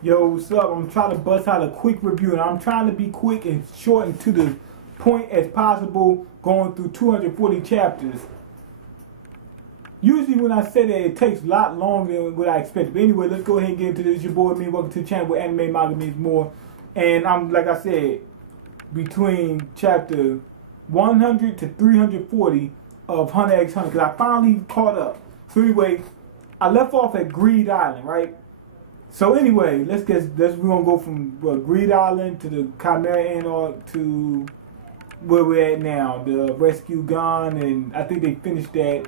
Yo, what's up? I'm trying to bust out a quick review, and I'm trying to be quick and short and to the point as possible, going through 240 chapters. Usually when I say that, it takes a lot longer than what I expected. But anyway, let's go ahead and get into this. Your boy, me. Welcome to the channel where anime, manga means more. And I'm, like I said, between chapter 100 to 340 of Hunter x Hunter, because I finally caught up. So anyway, I left off at Greed Island, right? So anyway, we're gonna go from Greed Island to the Chimera Ant arc to where we're at now, the Rescue Gon, and I think they finished that.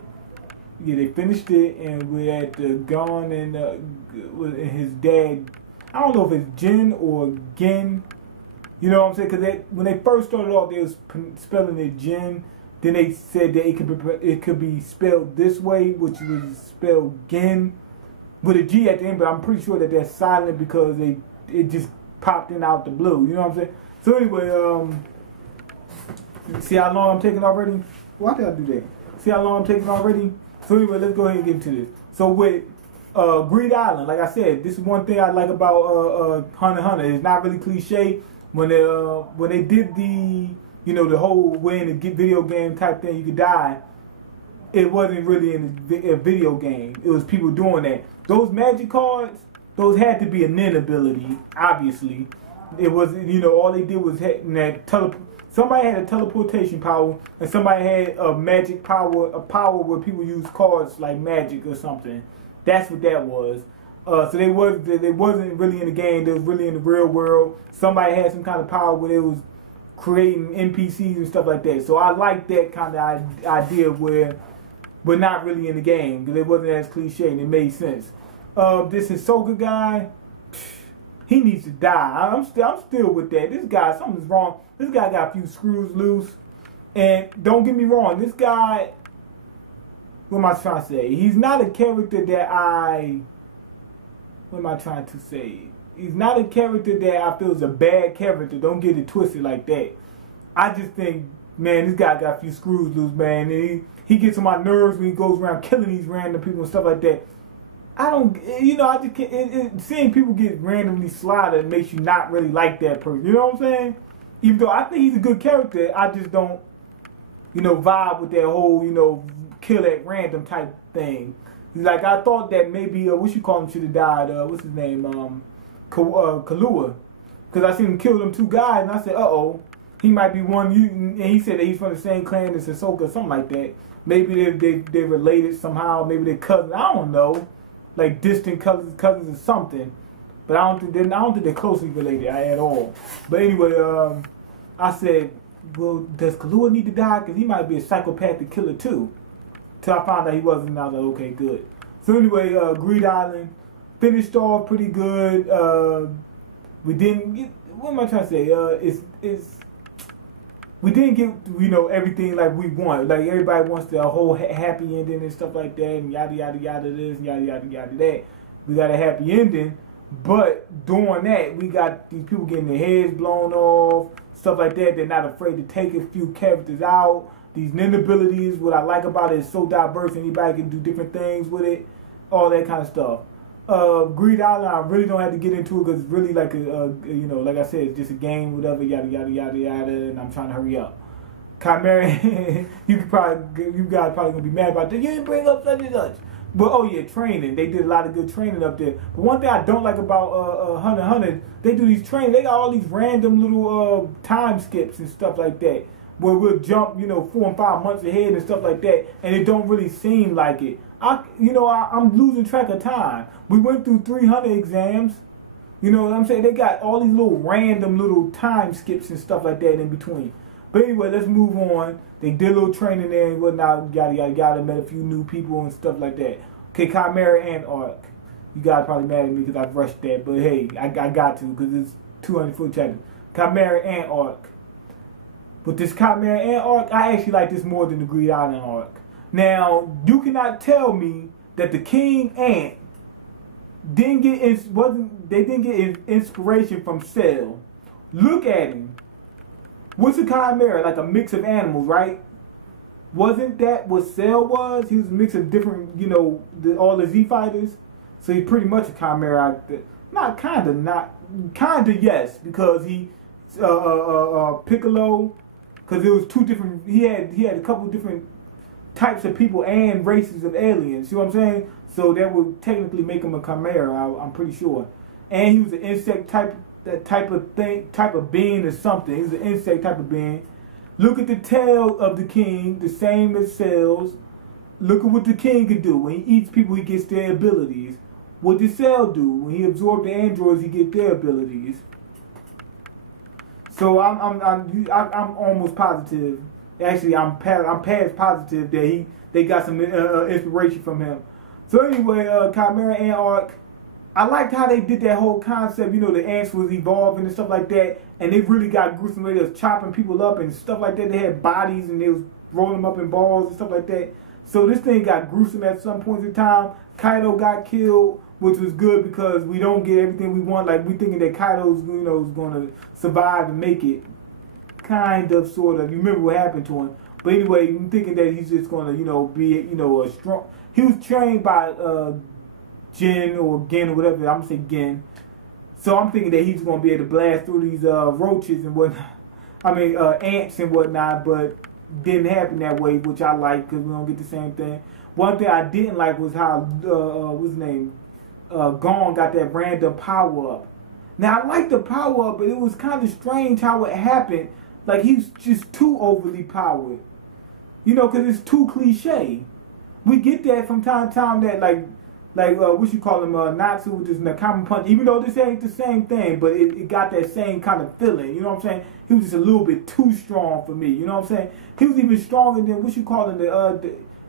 Yeah, they finished it, and we're at the Gon and his dad. I don't know if it's Jin or Gen. You know what I'm saying? Because when they first started off, they was spelling it Jin. Then they said that it could be spelled this way, which was spelled Gen with a G at the end, but I'm pretty sure that they're silent because it just popped in out the blue. You know what I'm saying? So anyway, see how long I'm taking already? Why did I do that? See how long I'm taking already? So anyway, let's go ahead and get into this. So with Greed Island, like I said, this is one thing I like about Hunter x Hunter. It's not really cliche. When they did the the whole way in the video game type thing, you could die. It wasn't really in a video game. It was people doing that. Those magic cards, those had to be a nin ability, obviously. It was, all they did was somebody had a teleportation power, and somebody had a magic power, a power where people use cards like magic or something. That's what that was. So they wasn't really in the game. They was really in the real world. Somebody had some kind of power where they was creating NPCs and stuff like that. So I like that kind of idea where we're not really in the game because it wasn't as cliche and it made sense. This Hisoka guy, he needs to die. I'm still with that. This guy, something's wrong. This guy got a few screws loose. And don't get me wrong, this guy, what am I trying to say? He's not a character that what am I trying to say? He's not a character that I feel is a bad character. Don't get it twisted like that. I just think, man, this guy got a few screws loose, man. And he gets on my nerves when he goes around killing these random people and stuff like that. I don't, I just can't, seeing people get randomly slaughtered makes you not really like that person. You know what I'm saying? Even though I think he's a good character, I just don't, vibe with that whole, kill at random type thing. Like, I thought that maybe, what you call him should have died, what's his name, Kahlua. Because I seen him kill them two guys, and I said, uh-oh, he might be one, and he said that he's from the same clan as Hisoka, something like that. Maybe they're related somehow, maybe they're cousins, I don't know. Like distant cousins or something. But I don't think they're closely related at all. But anyway, I said, well, does Kahlua need to die? Because he might be a psychopathic killer too. Till I found out he wasn't, and I was like, okay, good. So anyway, Greed Island finished off pretty good. We didn't get, what am I trying to say? We didn't get, everything like we want. Like everybody wants the whole happy ending and stuff like that, and yada yada yada this, and yada yada yada that. We got a happy ending, but during that, we got these people getting their heads blown off, stuff like that. They're not afraid to take a few characters out. These nin abilities, what I like about it is so diverse. Anybody can do different things with it, all that kind of stuff. Greed Island, I really don't have to get into it because it's really like like I said, it's just a game, whatever, yada yada yada yada, and I'm trying to hurry up. Chimera, you guys probably gonna be mad about that. You didn't bring up such and such. But oh yeah, training. They did a lot of good training up there. But one thing I don't like about Hunter x Hunter, they do these training. They got all these random little time skips and stuff like that, where we'll jump 4 and 5 months ahead and stuff like that, and it don't really seem like it. I'm losing track of time. We went through 300 exams. You know what I'm saying? They got all these little random little time skips and stuff like that in between. But anyway, let's move on. They did a little training there and whatnot, yada yada yada, met a few new people and stuff like that. Okay, Chimera Ant arc. You guys probably mad at me because I rushed that, but hey, I got to because it's 200-foot chapter. Chimera Ant arc. But this Chimera Ant arc, I actually like this more than the Greed Island arc. Now, you cannot tell me that the King Ant didn't get inspiration from Cell. Look at him. What's a chimera? Like a mix of animals, right? Wasn't that what Cell was? He was a mix of different, all the Z fighters. So he's pretty much a chimera. not kinda yes, because he Piccolo, because it was two different. He had a couple different types of people and races of aliens. See what I'm saying? So that would technically make him a chimera. I'm pretty sure. And he was an insect type, that type of being or something. He was an insect type of being. Look at the tail of the king, the same as cells. Look at what the king can do. When he eats people, he gets their abilities. What did Cell do? When he absorbed the androids, he get their abilities. So I'm almost positive. Actually, I'm past positive that they got some inspiration from him. So anyway, Chimera Ant arc. I liked how they did that whole concept. You know, the ants was evolving and stuff like that, and they really got gruesome. They was chopping people up and stuff like that. They had bodies and they was rolling them up in balls and stuff like that. So this thing got gruesome at some point in time. Kaido got killed, which was good because we don't get everything we want. Like we thinking that Kaido's, you know, is going to survive and make it. Kind of, sort of. You remember what happened to him. But anyway, I'm thinking that he's just going to, you know, be, you know, a strong. He was trained by Jin or Gen or whatever. I'm going to say Gen. So I'm thinking that he's going to be able to blast through these roaches and whatnot. I mean, ants and whatnot, but didn't happen that way, which I like because we don't get the same thing. One thing I didn't like was how, what's his name? Gon got that random power up. Now, I like the power up, but it was kind of strange how it happened. Like, he's just too overly powered. You know, because it's too cliche. We get that from time to time that, like what you call him, Natsu with this Nakama Punch. Even though this ain't the same thing, but it got that same kind of feeling. You know what I'm saying? He was just a little bit too strong for me. You know what I'm saying? He was even stronger than, what you call him,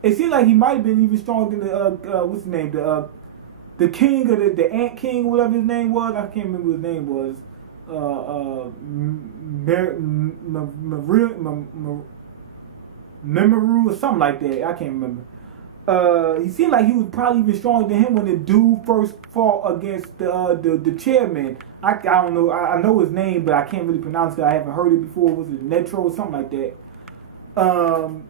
it seemed like he might have been even stronger than the, what's his name, the king or the Ant King, whatever his name was. I can't remember what his name was. Memoru or something like that. I can't remember. He seemed like he was probably even stronger than him when the dude first fought against the chairman. I don't know. I know his name, but I can't really pronounce it. I haven't heard it before. Was it Netro or something like that?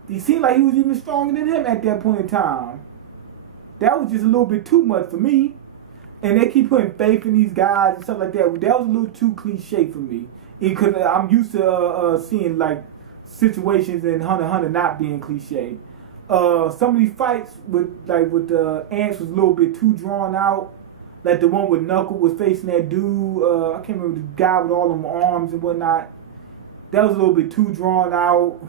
He seemed like he was even stronger than him at that point in time. That was just a little bit too much for me. And they keep putting faith in these guys and stuff like that. That was a little too cliche for me. Because I'm used to seeing like situations in Hunter x Hunter not being cliche. Some of these fights with the ants was a little bit too drawn out. Like the one with Knuckle was facing that dude. I can't remember the guy with all them arms and whatnot. That was a little bit too drawn out.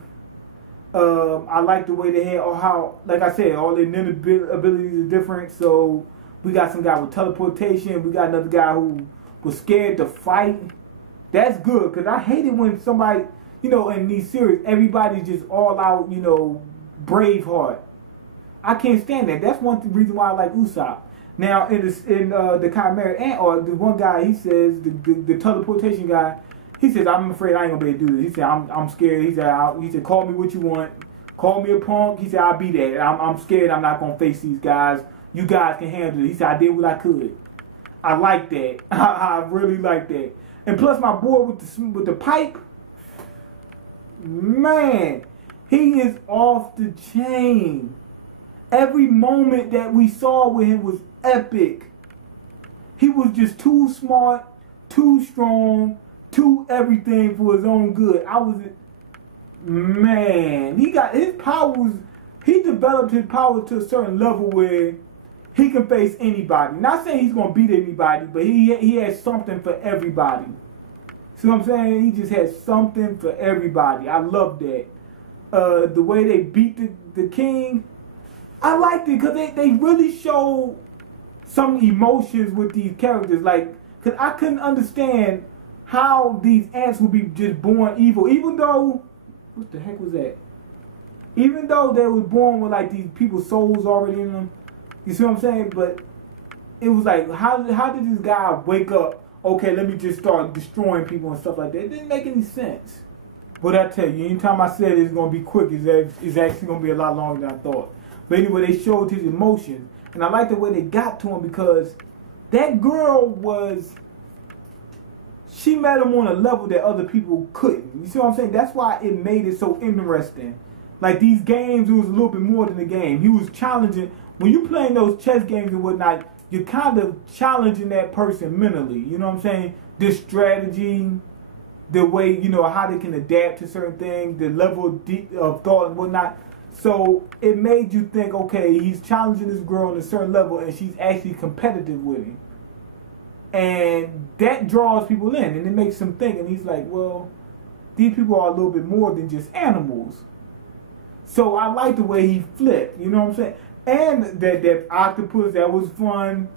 I like the way they had, or how, like I said, all their ninja abilities are different. So we got some guy with teleportation. We got another guy who was scared to fight. That's good, because I hate it when somebody, you know, in these series, everybody's just all out, you know, Braveheart. I can't stand that. That's one reason why I like Usopp. Now, in the Chimera Ant, or the one guy, he says, the teleportation guy, he says, I'm afraid I ain't gonna be able to do this. He said, I'm scared. He said, call me what you want. Call me a punk. He said, I'll be there. I'm scared I'm not gonna face these guys. You guys can handle it. He said, I did what I could. I like that. I really like that. And plus, my boy with the pipe, man, he is off the chain. Every moment that we saw with him was epic. He was just too smart, too strong, too everything for his own good. Man, he got his powers. He developed his power to a certain level where he can face anybody. Not saying he's gonna beat anybody, but he has something for everybody. See what I'm saying? He just has something for everybody. I love that. The way they beat the king, I liked it because they really showed some emotions with these characters. Like, because I couldn't understand how these ants would be just born evil, even though, what the heck was that? Even though they was born with like these people's souls already in them. You see what I'm saying? But it was like, how did this guy wake up? Okay, let me just start destroying people and stuff like that. It didn't make any sense. But I tell you, anytime I said it's going to be quick, it's actually going to be a lot longer than I thought. But anyway, they showed his emotions. And I like the way they got to him because that girl was, she met him on a level that other people couldn't. You see what I'm saying? That's why it made it so interesting. Like these games, it was a little bit more than a game. He was challenging. When you playing those chess games and whatnot, you're kind of challenging that person mentally. You know what I'm saying? The strategy, the way, you know, how they can adapt to certain things, the level of thought and whatnot. So it made you think, okay, he's challenging this girl on a certain level and she's actually competitive with him. And that draws people in and it makes them think. And he's like, well, these people are a little bit more than just animals. So I like the way he flipped, you know what I'm saying? And that octopus, that was fun.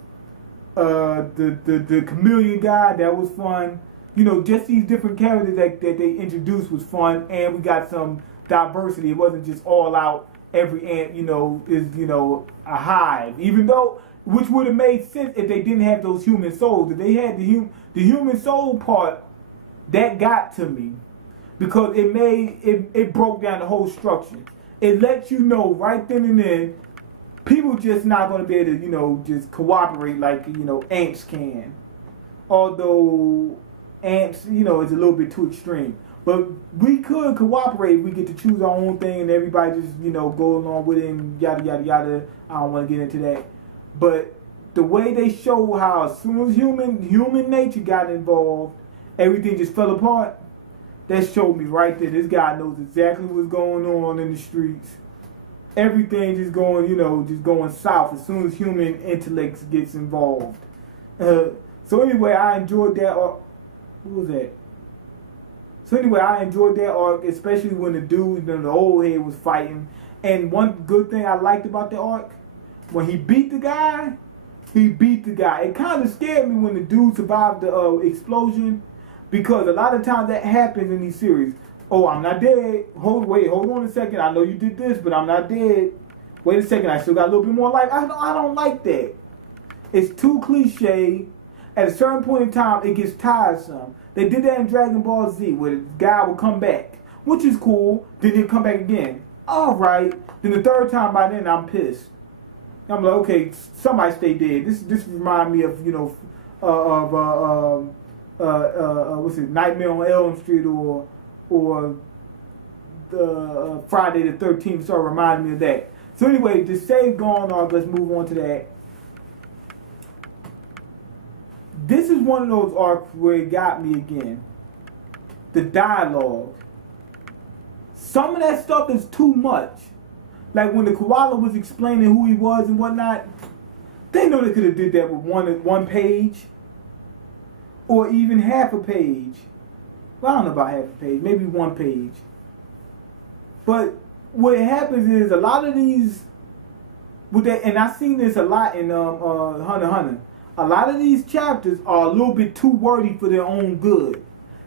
The chameleon guy, that was fun. You know, just these different characters that they introduced was fun. And we got some diversity. It wasn't just all out, every ant, you know, is, you know, a hive. Even though, which would have made sense if they didn't have those human souls. If they had the human soul part, that got to me. Because it broke down the whole structure. It lets you know right then and then, people just not going to be able to, you know, just cooperate like, you know, ants can. Although ants, you know, is a little bit too extreme. But we could cooperate. We get to choose our own thing and everybody just, you know, go along with it and yada, yada, yada. I don't want to get into that. But the way they show how as soon as human nature got involved, everything just fell apart. That showed me right there. This guy knows exactly what's going on in the streets. Everything just going, you know, just going south as soon as human intellect gets involved. So anyway, I enjoyed that arc. What was that? So anyway, I enjoyed that arc, especially when the dude, you know, the old head was fighting. And one good thing I liked about the arc, when he beat the guy, It kind of scared me when the dude survived the explosion. Because a lot of times that happens in these series. Oh, I'm not dead. Hold on a second. I know you did this, but I'm not dead. Wait a second, I still got a little bit more life. I don't like that. It's too cliche. At a certain point in time, it gets tiresome. They did that in Dragon Ball Z, where the guy would come back, which is cool. Then he'll come back again. All right. Then the third time, by then, I'm pissed. I'm like, okay, somebody stay dead. This reminds me of, you know, what's it, Nightmare on Elm Street or the Friday the 13th, so it reminded me of that. So anyway, the save gone on, let's move on to that. This is one of those arcs where it got me again. The dialogue. Some of that stuff is too much. Like when the koala was explaining who he was and whatnot, they know they could have did that with one page. Or even half a page. Well, I don't know about half a page. Maybe one page. But what happens is a lot of these, and I've seen this a lot in Hunter x Hunter. A lot of these chapters are a little bit too wordy for their own good.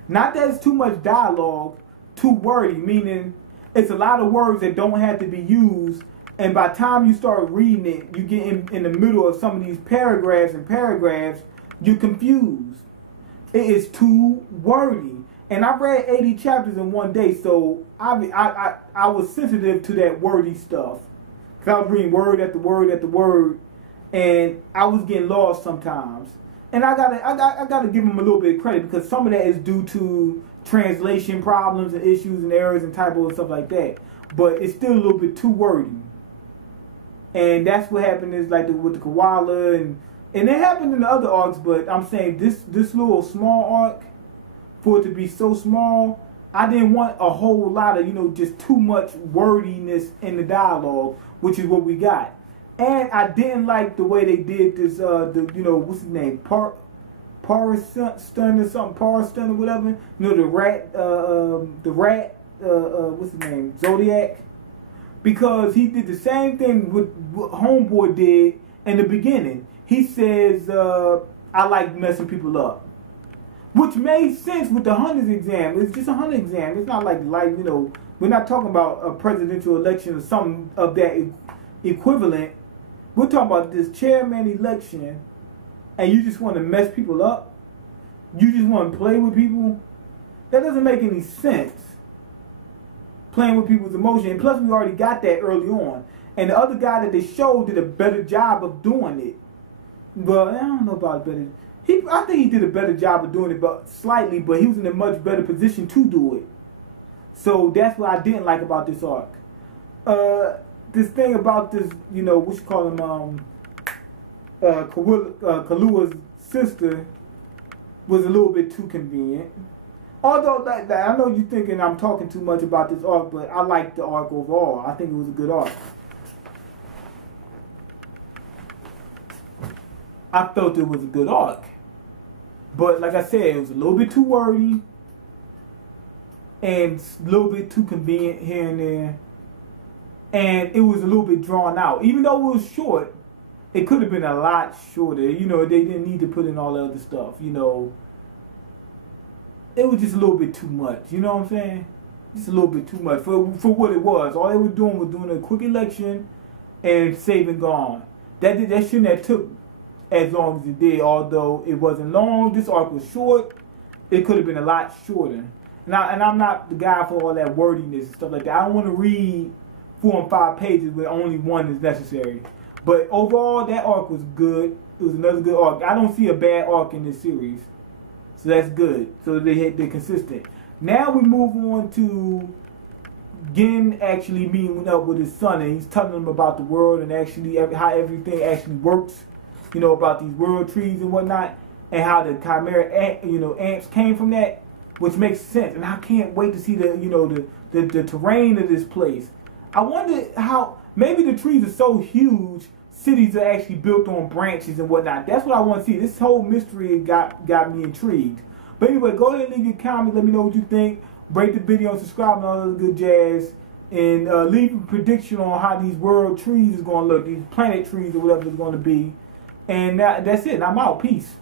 Not that it's too much dialogue, too wordy, meaning it's a lot of words that don't have to be used. And by the time you start reading it, you get in the middle of some of these paragraphs, you're confused. It is too wordy. And I read 80 chapters in one day, so I was sensitive to that wordy stuff. Because I was reading word after word after word, and I was getting lost sometimes. And I gotta give them a little bit of credit, because some of that is due to translation problems and issues and errors and typos and stuff like that. But it's still a little bit too wordy. And that's what happened is like with the koala, and it happened in the other arcs, but I'm saying this little small arc, for it to be so small, I didn't want a whole lot of, you know, just too much wordiness in the dialogue, which is what we got. And I didn't like the way they did this, you know, what's his name? Parastun or something, Parastun or whatever. You know, the rat, what's his name? Zodiac. Because he did the same thing with what Homeboy did in the beginning. He says, I like messing people up. Which made sense with the Hunter's exam. It's just a Hunter exam. It's not like, you know, we're not talking about a presidential election or something of that equivalent. We're talking about this chairman election, and you just want to mess people up? You just want to play with people? That doesn't make any sense. Playing with people's emotion. And plus, we already got that early on. And the other guy that they showed did a better job of doing it. Well, I don't know about better. I think he did a better job of doing it, but slightly, but he was in a much better position to do it. So that's what I didn't like about this arc. This thing about this, you know, what you call him, Kalua's sister was a little bit too convenient. Although I know you're thinking I'm talking too much about this arc, but I like the arc overall. I think it was a good arc. I felt it was a good arc. But like I said, it was a little bit too wordy and a little bit too convenient here and there. And it was a little bit drawn out. Even though it was short, it could have been a lot shorter. You know, they didn't need to put in all the other stuff, you know. It was just a little bit too much, you know what I'm saying? Just a little bit too much for what it was. All they were doing was doing a quick election and saving gone. That shouldn't have took as long as it did, although it wasn't long. This arc was short. It could have been a lot shorter. And I'm not the guy for all that wordiness and stuff like that. I don't want to read 4 and 5 pages where only one is necessary. But overall, that arc was good. It was another good arc. I don't see a bad arc in this series. So that's good. So they're consistent. Now we move on to Gin actually meeting up with his son, and he's telling him about the world and actually how everything actually works. You know, about these world trees and whatnot, and how the chimera ants came from that, which makes sense. And I can't wait to see the terrain of this place. I wonder how maybe the trees are so huge. Cities are actually built on branches and whatnot. That's what I want to see. This whole mystery got me intrigued. But anyway, go ahead and leave your comments. Let me know what you think. Rate the video and subscribe and all the good jazz. And leave a prediction on how these world trees is going to look. These planet trees or whatever it's going to be. And that's it. I'm out. Peace.